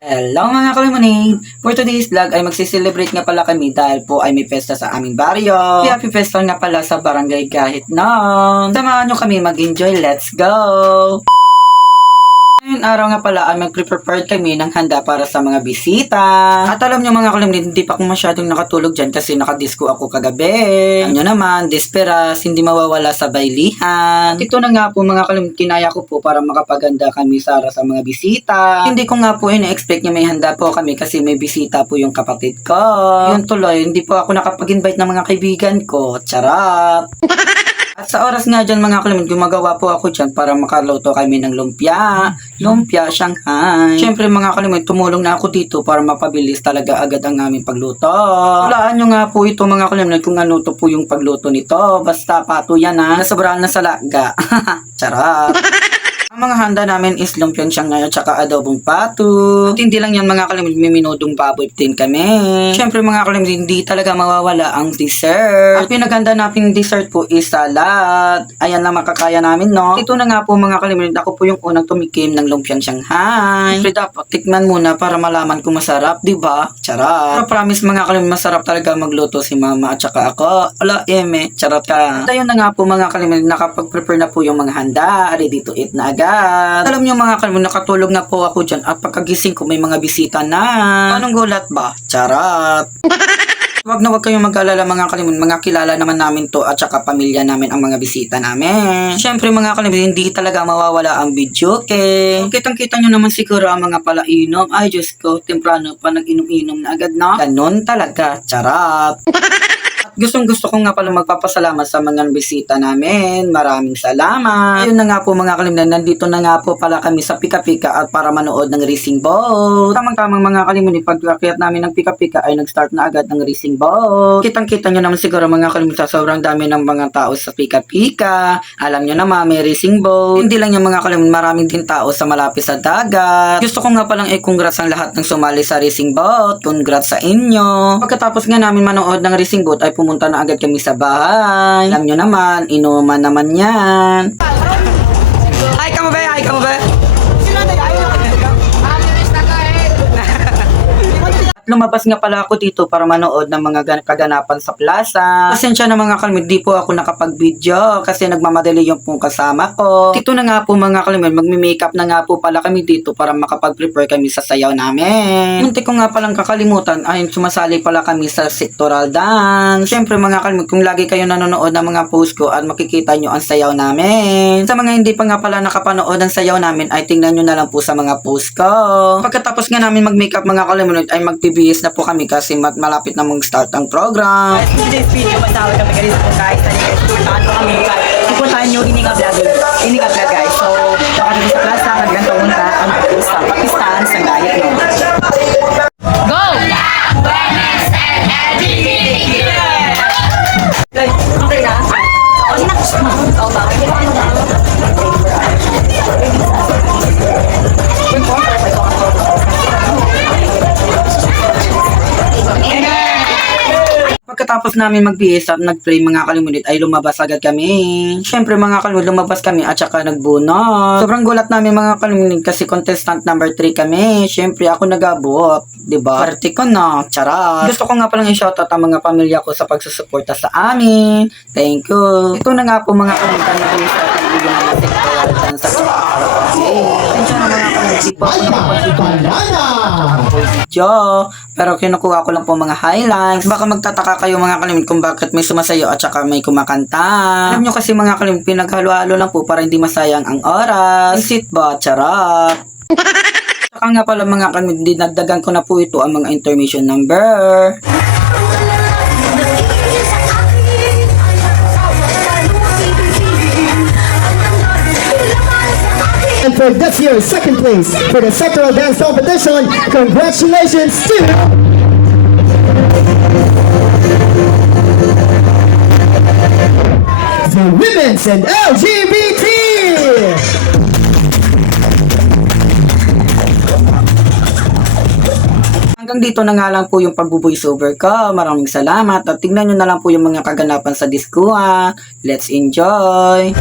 Hello mga kalimunin! For today's vlog ay magsiselebrate nga pala kami dahil po ay may pesta sa aming baryo. Happy festival nga pala sa barangay kahit noon. Samahan nyo kami mag-enjoy. Let's go! Ngayon araw nga pala ay mag-prepare kami ng handa para sa mga bisita. At alam nyo mga kalimunin, hindi pa ako masyadong nakatulog dyan kasi nakadisco ako kagabi. Alam nyo naman, desperas, hindi mawawala sa bailihan. At ito na nga po mga kalimunin, kinaya ko po para makapaganda kami sa mga bisita. Hindi ko nga po ina-expect niya may handa po kami kasi may bisita po yung kapatid ko. Yun tuloy, hindi po ako nakapag-invite ng mga kaibigan ko. Charap! At sa oras nga dyan mga kalimunin, gumagawa po ako dyan para makaluto kami ng lumpia. Lumpia, Shanghai. Siyempre mga kalimunin, tumulong na ako dito para mapabilis talaga agad ang aming pagluto. Hulaan nyo nga po ito mga kalimunin kung ano to po yung pagluto nito. Basta pato yan ha. Nasobrahan na sa laga. Charot. Ang mga handa namin is lumpiang Shanghai at saka adobong pato. At hindi lang yan mga kalimunin, may minudong baboy din kami. Siyempre mga kalimunin, hindi talaga mawawala ang dessert. Ang pinaghanda namin dessert po is salad. Ayan lang makakaya namin, no? Ito na nga po mga kalimunin, ako po yung unang tumikim ng lumpiang Shanghai. Siyempre dapat tikman muna para malaman kung masarap, diba? Charot. Pero promise mga kalimunin, masarap talaga magluto si mama at saka ako. Ala, eme, charot ka. At ayun na nga po mga kalimunin, nakapag-prepare na po yung mga handa. Ready to eat na agad. Alam nyo mga kalimunin, nakatulog na po ako dyan at pagkagising ko may mga bisita na. Anong gulat ba? Charot! Wag na wag kayong mag-alala mga kalimunin, mga kilala naman namin to at saka pamilya namin ang mga bisita namin. Siyempre mga kalimunin, hindi talaga mawawala ang video okay? Kitang-kita nyo naman siguro ang mga palainom. Ay Diyos ko, temprano pa nag-inom-inom na agad na. Ganon talaga, charot! Gustong-gusto ko nga pala magpapasalamat sa mga bisita namin. Maraming salamat. Ayun na nga po mga kalimunin, nandito na nga po pala kami sa Pika-Pika at para manood ng racing boat. Tamang-tamang mga kalimunin, pagkakiyat namin ng Pika-Pika ay nag-start na agad ng racing boat. Kitang-kita nyo naman siguro mga kalimunin, sobrang dami ng mga tao sa Pika-Pika. Alam nyo naman, may racing boat. Hindi lang yung mga kalimunin, maraming din tao sa malapit sa dagat. Gusto ko nga palang i-congrats ang lahat ng sumali sa racing boat. Congrats sa inyo. Pagkatapos nga namin manood ng racing boat ay pumunta na agad kami sa bahay. Alam nyo naman, inuman naman yan. Ay, kamo ba? Ay, kamo ba? Lumabas nga pala ako dito para manood ng mga kaganapan sa plaza. Pasensya na mga kalimunin, di po ako nakapag-video kasi nagmamadali yung pong kasama ko. Dito na nga po mga kalimunin, magmi-makeup na nga po pala kami dito para makapag-prepare kami sa sayaw namin. Munti ko nga palang kakalimutan ay sumasali pala kami sa sectoral dance. Siyempre mga kalimunin, kung lagi kayo nanonood ng mga post ko at makikita nyo ang sayaw namin. Sa mga hindi pa nga pala nakapanood ng sayaw namin ay tingnan nyo na lang po sa mga post ko. Pagkatapos nga namin mag-makeup mga kalimunin ay mag-PBS na po kami kasi malapit na mag-start ang program. Today's video, matawag kami guys po guys. Puntahan po kami guys. Pupuntahan nyo Ininga Vlog. Ininga Vlog guys. So, baka dito sa plaza, magandang pumunta ang Pakistan sa gayat nyo. Go! Guys, okay na? O, sinakus mo. O, bakit? Pagkatapos namin mag-BS at nag-pray mga kalimunin ay lumabas agad kami. Siyempre mga kalimunin, lumabas kami at saka nagbunot. Sobrang gulat namin mga kalimunin kasi contestant number 3 kami. Siyempre ako nag-abot, diba? Party ko na, charot. Gusto ko nga palang i-shoutout ang mga pamilya ko sa pagsusuporta sa amin. Thank you. Ito na nga po mga kalimunin, nag-BS at nag-ibig na sectoral dance at saka tensya na mga kalimunin, di po ako video. Pero kinukuha ko lang po mga highlights. Baka magtataka kayo mga kalimunin kung bakit may sumasayo at saka may kumakanta. Alam nyo kasi mga kalimunin, pinaghalo-halo lang po para hindi masayang ang oras. Isit ba? Charot. Saka nga pala mga kalimunin, dinagdagan ko na po ito ang mga intermission number. And for this year's second place for the sectoral dance competition, congratulations to the Women's and LGBT! Hanggang dito na nga lang po yung pag-voiceover ko. Maraming salamat at tingnan nyo na lang po yung mga kaganapan sa diskuhan. Let's enjoy!